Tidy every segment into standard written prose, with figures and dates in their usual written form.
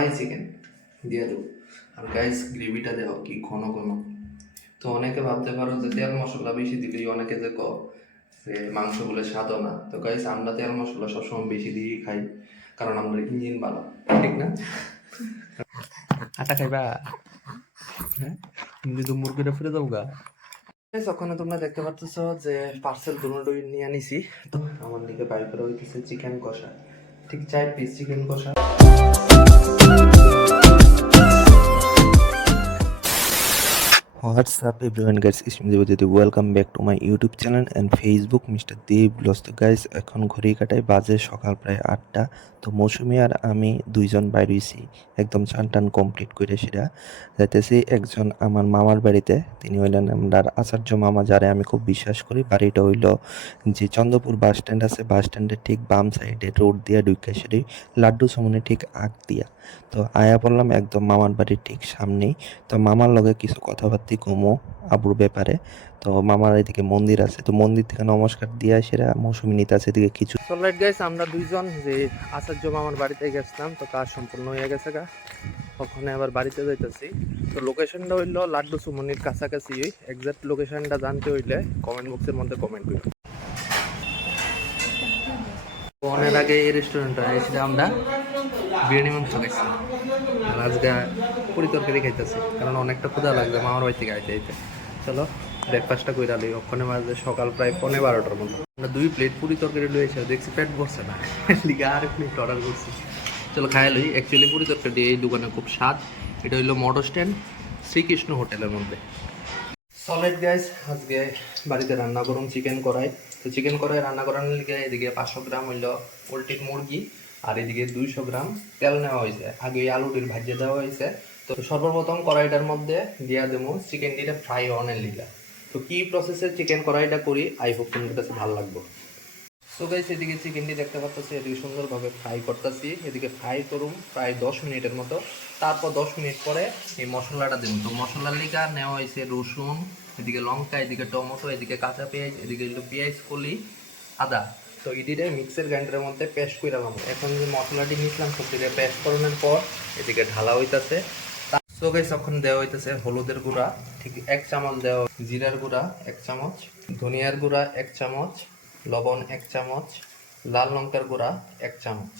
কড়াই চিকেন দিয়ে দেবো। আর গাইস গ্রেভিটা দেওয়া কি ঘন ঘন। তো অনেকে ভাবতে পারো যে তেল মশলা বেশি দিলেই অনেকে যে যে মাংসগুলো স্বাদও না। তো গাইস আমরা তেল মশলা সবসময় বেশি দিয়েই খাই, কারণ আমরা ইঞ্জিন ভালো, ঠিক না? আটা খাইবা? হ্যাঁ, যদি মুরগিটা ফিরে যাবো গা। ওখানে তোমরা দেখতে পাচ্ছ যে পার্সেল দুটোই নিয়ে আনিছি। তো আমার দিকে বাই করে হইতেছে চিকেন কষা, ঠিক 4 পিস চিকেন কষা। What's up everyone guys, it's me Devajyoti. Welcome back to my YouTube channel and Facebook Mr. Dev Vlogs. তো গাইস এখন ঘড়ি কাটায় বাজে সকাল প্রায় 8টা। তো মৌসুমি আর আমি দুইজন বাইরে হইছি একদম চান টান কমপ্লিট করে সেটা যাইতেছি একজন আমার মামার বাড়িতে। তিনি হইলেন আমার আচার্য মামা, যারে আমি খুব বিশ্বাস করি। বাড়িটা হইল যে চন্দ্রপুর বাস স্ট্যান্ড আছে, বাস স্ট্যান্ডের ঠিক বাম সাইডে রোড দিয়া ঢুকে সেটি লাড্ডু সমনে ঠিক আগ দিয়া। তো আয়া পড়লাম একদম মামার বাড়ির ঠিক সামনেই। তো মামার লগে কিছু কথাবার্তি কমো আবুর ব্যাপারে। তো মামার এদিকে মন্দির আছে, তো মন্দির থেকে নমস্কার দিয়ে সেরা মৌসুমি নিতে আছে এদিকে কিছু। অলরাইট গাইস, আমরা দুইজন যে আচার্য মামার বাড়িতে গেছিলাম, তো কাজ সম্পূর্ণ হয়ে গেছে গা। ওখানে আবার বাড়িতে যাইতেছি। তো লোকেশনটা হইলো লাড্ডু সুমনির কাছাকাছি। এক্সাক্ট লোকেশনটা জানতে হইলে কমেন্ট বক্সের মধ্যে কমেন্ট করুন। অনেক আগে এই রেস্টুরেন্টে এসে আমরা বিরিয়ানি মাংস খাইছি, আর আজকে পুরি তরকারি খাইতেছি, কারণ অনেকটা ক্ষুধা লাগবে মামার বাড়ি থেকে আইতে আইতে। চলো ব্রেকফাস্টটা করে আলি। ওখানে মাঝে সকাল প্রায় 12:15টার মতো আমরা 2 প্লেট পুরি তরকারি লইছি, দেখছি পেট ভরছে না, লিগে আর প্লেট অর্ডার করছি। চলো খাই লই। অ্যাকচুয়ালি পুরি তরকারি এই দোকানে খুব স্বাদ। এটা হইলো মোটর স্ট্যান্ড শ্রীকৃষ্ণ হোটেলের মধ্যে। সলিড গাইস, আজকে বাড়িতে রান্না করুন চিকেন কড়াই। তো চিকেন কড়াই রান্না করার লিগে এদিকে 500 গ্রাম হইলো পোলট্রির মুরগি, আর এদিকে 200 গ্রাম তেল নেওয়া হয়েছে। আগে এই আলুটির ভাজিয়ে দেওয়া হয়েছে। তো সর্বপ্রথম কড়াইটার মধ্যে দিয়া দেবো চিকেন ডিটা ফ্রাই অনের লিগা। তো কি প্রসেসে চিকেন কড়াইটা করি, আই হোপ তোমাদের কাছে ভালো লাগবে। সো গাইস, এদিকে চিকেনটি দেখতে পাচ্ছি, এদিকে সুন্দরভাবে ফ্রাই করতেছি। এদিকে ফ্রাই করুম প্রায় 10 মিনিটের মতো। তারপর 10 মিনিট পরে এই মশলাটা দেবো। তো মশলার লিগা নেওয়া হয়েছে রসুন, এদিকে লঙ্কা, এদিকে টমেটো, এদিকে কাঁচা পেঁয়াজ, এদিকে পেঁয়াজ কলি, আদা। তো এটিতে মিক্সার গ্রাইন্ডারের মধ্যে পেস্ট করে রাখলাম। এখন যে মশলাটি নিয়েছিলাম সবদিকে পেস্ট করানোর পর এদিকে ঢালা হইতেছে। সো গাইস, এখন দেওয়া হইতেছে হলুদের গুঁড়া ঠিক 1 চামচ, দেওয়া জিরার গুঁড়া 1 চামচ, ধনিয়ার গুঁড়া 1 চামচ, লবণ 1 চামচ, লাল লঙ্কার গুঁড়া 1 চামচ।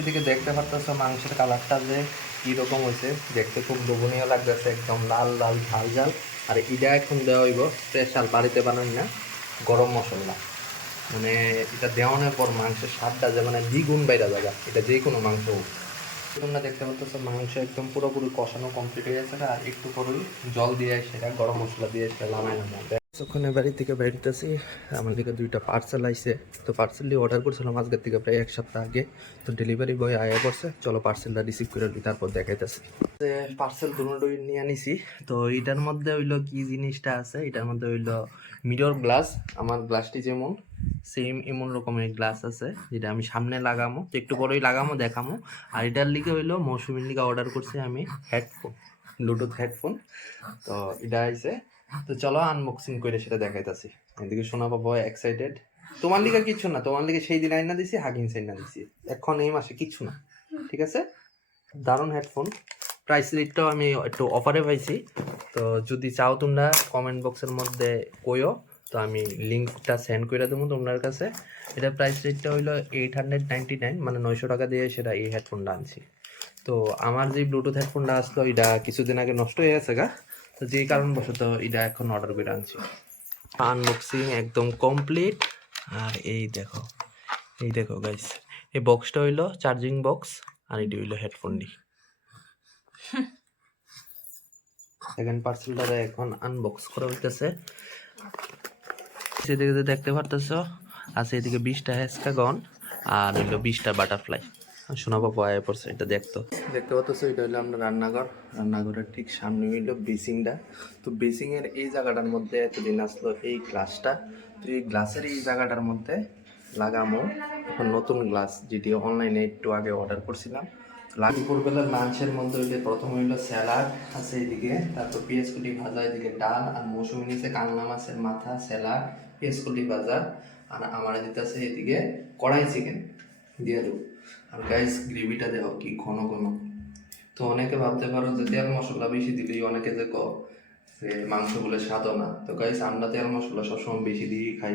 এদিকে দেখতে পাচ্ছ মাংসের কালারটা যে কীরকম হয়েছে, দেখতে খুব লোভনীয় লাগতেছে, একদম লাল লাল ঝাল ঝাল। আর এটা এখন দেওয়া হইব স্পেশাল বাড়িতে বানাই না গরম মশলা। মানে এটা দেওয়ানোর পর মাংসের স্বাদটা যে মানে দ্বিগুণ বাইরা যাবে, এটা যে কোনো মাংস হোক। তোমরা দেখতে পাচ্ছ মাংস একদম পুরোপুরি কষানো কমপ্লিট হয়ে গেছে, আর একটু পরেই জল দিয়ে সেটা গরম মশলা দিয়ে সেটা লামাই নামাবে। ওখানে বাড়ি থেকে বেরোতেছি, আমার দিকে 2টা পার্সেল আইছে। তো পার্সেলটি অর্ডার করছিলাম আজকের থেকে প্রায় 1 সপ্তাহ আগে। তো ডেলিভারি বয় আয়া করছে, চলো পার্সেলটা রিসিভ করে দিই, তারপর দেখাইতেছি। পার্সেল দুটোই নিয়ে আনিছি। তো এটার মধ্যে হইলো কি জিনিসটা আছে, এটার মধ্যে হইলো মিরর গ্লাস। আমার গ্লাসটি যেমন সেম এমন রকমের গ্লাস আছে, যেটা আমি সামনে লাগামো, তো একটু পরেই লাগামো দেখামো। আর এটার লিগে হইলো মৌসুমীর লিগে অর্ডার করছি আমি হেডফোন, ব্লুটুথ হেডফোন। তো এটা আইছে, তো চলো আনবক্সিং করে সেটা দেখাইতেছি। এদিকে শোনা পাবো এক্সাইটেড। তোমার লিগে কিচ্ছু না, তোমার লিগে সেই দিন আইনা দিছি, হাগিন সাইনা দিছি, এখন এই মাসে কিচ্ছু না, ঠিক আছে? দারুণ হেডফোন। প্রাইস রেটটাও আমি একটু অফারে পাইছি। তো যদি চাও তোমরা কমেন্ট বক্সের মধ্যে কইও, তো আমি লিঙ্কটা সেন্ড করে দেবো তোমার কাছে। এটা প্রাইস রেটটা হইলো 899, মানে 900 টাকা দিয়ে সেটা এই হেডফোনটা আনছি। তো আমার যে ব্লুটুথ হেডফোনটা আসলো এটা কিছুদিন আগে নষ্ট হয়ে গেছে গা। তো যেই কারণবশত এটা এখন অর্ডার করে আনছি। আনবক্সিং একদম কমপ্লিট। আর এই দেখো গাইস, এই বক্সটা হইলো চার্জিং বক্স, আর এটি হইলো হেডফোনটি। সেকেন্ড পার্সেলটা এখন আনবক্স করা হইতেছে। সেদিকে দেখতে পারতেছ আছে এদিকে 20টা হেক্সাগন আর হইলো 20টা বাটারফ্লাই। শোনা বাবু আয়া পড়ছে, এটা দেখতে পাচ্ছ, এটা হইলো আমরা রান্নাঘর। রান্নাঘরের ঠিক সামনে হইলো বেসিংটা। তো বেসিংয়ের এই জায়গাটার মধ্যে এতদিন আসলো এই গ্লাসটা। তো এই গ্লাসের এই জায়গাটার মধ্যে লাগামো এখন নতুন গ্লাস, যেটি অনলাইনে একটু আগে অর্ডার করছিলাম। দুপুরবেলার লাঞ্চের মধ্যে হইলে প্রথম হইলো স্যালাড আছে এদিকে, তারপর পেঁয়াজ কুটি ভাজা, এদিকে ডাল, আর মৌসুমি নিচে কাংলা মাছের মাথা, স্যালাড, পেঁয়াজ কুটি ভাজা। আর আমার দিতে আছে এদিকে কড়াই চিকেন দিয়ে দেবো। আর গাইস গ্রেভিটা দেওয়া কি ঘন ঘন, তো অনেকে ভাবতে পারো যে তেল মশলা বেশি দিলেই অনেকে যে যে মাংসগুলো স্বাদও না। তো গাইস আমরা তেল মশলা সবসময় বেশি দিয়েই খাই,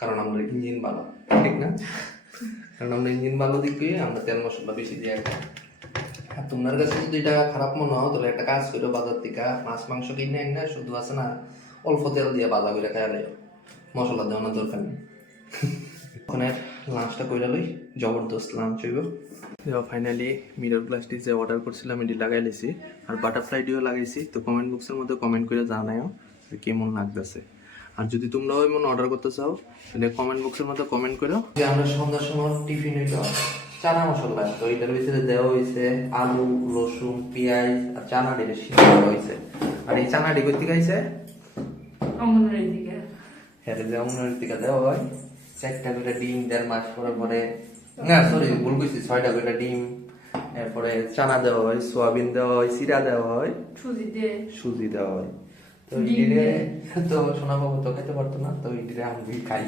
কারণ আমরা ইঞ্জিন ভালো, ঠিক না? কারণ আমরা ইঞ্জিন ভালো দিকে আমরা তেল মশলা বেশি দিয়ে খাই। আর তোমার কাছে যদি এটা খারাপ মনে হয় তাহলে একটা কাজ করো, বাজার থেকে মাছ মাংস কিনে এনে শুধু আছে না অল্প তেল দিয়ে বাজা করে খাই, মশলা দেওয়ানোর দরকার নেই। ওখানে লাঞ্চটা করে লই, জবরদস্ত লাঞ্চ হইব। ফাইনালি মিরর গ্লাসটি যে অর্ডার করছিলাম এটি লাগাই লেছি, আর বাটারফ্লাইটিও লাগাইছি। তো কমেন্ট বক্সের মধ্যে কমেন্ট করে জানাও যে কেমন লাগতেছে। আর যদি তোমরাও এমন অর্ডার করতে চাও তাহলে কমেন্ট বক্সের মধ্যে কমেন্ট করো। যে আমরা সন্ধ্যার সময় টিফিনে চানা মশলা, তো এটার ভিতরে দেওয়া হয়েছে আলু, রসুন, পেঁয়াজ আর চানা ডিরে সিদ্ধ করা হয়েছে। আর এই চানা ডি করতে খাইছে অঙ্গনওয়াড়ি থেকে। হ্যাঁ, যে অঙ্গনওয়াড়ি থেকে দেওয়া হয় 4টা করে ডিম, 1.5 মাস পরে পরে, না সরি ভুল কইছি, 6টা করে ডিম, এরপরে চানা দেওয়া হয়, সোয়াবিন দেওয়া হয়, সিরা দেওয়া হয়, সুজি দেওয়া হয়। তো ইডিরে তো শোনা বাবু তো খেতে পারতো না, তো ইডিরে আমি খাই।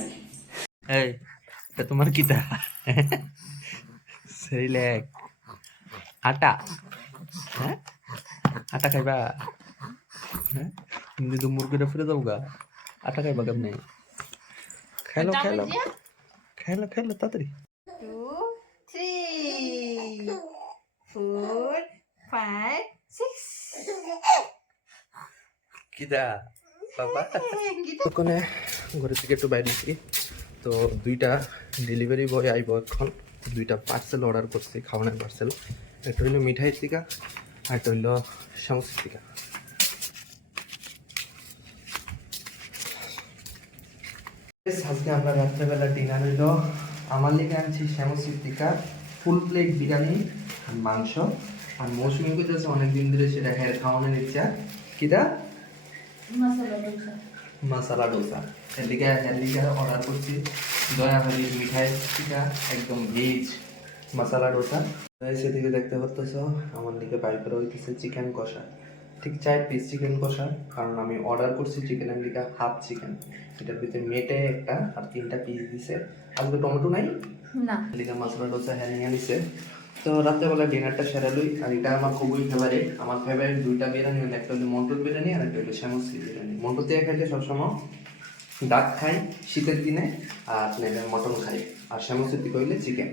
এই এটা তোমার কিটা? সেরিল্যাক আটা, হ্যাঁ আটা খাইবা? হ্যাঁ তুমি তো মুরগিটা ফিরে যাও গা, আটা খাইবা কেমনে? খেলো খেলো খেলো খেলো তাড়াতাড়ি। 2, 3, 4, 5, 6. কিদা বাবা ওখানে ঘরে থেকে একটু বাইরে গেছি। তো 2টা ডেলিভারি বয় আইব এখন, 2টা পার্সেল অর্ডার করছি, খাওয়ানোর পার্সেল। একটা হইলো মিঠাইয়ের টিকা আর একটা হইলো সমস্যার টিকা। আজকে আমরা রাত্রেবেলা ডিনার হইলো, আমার লিগে আনছি শ্যামসির টিকা, ফুল প্লেট বিরিয়ানি আর মাংস। আর মৌসুমি করতেছে অনেকদিন ধরে সেটা খাওয়ানোর ইচ্ছা, কিটা মশলা ডোসা। এর লিগে অর্ডার করছি দয়াভালি মিঠাই টিকা, একদম ভেজ মশলা ডোসা। সেদিকে দেখতে পাচ্ছ আমার দিকে বাই করে হইতেছে চিকেন কষা, ঠিক 4 পিস চিকেন কষা, কারণ আমি অর্ডার করছি চিকেনের দিকে হাফ চিকেন, এটার ভিতরে মেটে একটা আর 3টা পিস দিছে। আজকে টমেটো নাই না, এদিকে মশলা ডোসা হ্যাঁ নিয়ে নিছে। তো রাত্রেবেলা ডিনারটা সেরে লই। আর এটা আমার খুবই ফেভারিট, আমার ফেভারিট 2টা বিরিয়ানি হলো, একটা হলো মন্টুর বিরিয়ানি আর একটা হলো শ্যামশ্রী বিরিয়ানি। মন্টু দিয়ে খাইলে সবসময় ডাক খাই শীতের দিনে, আর মটন খাই, আর শ্যামশ্রী থেকে হইলে চিকেন।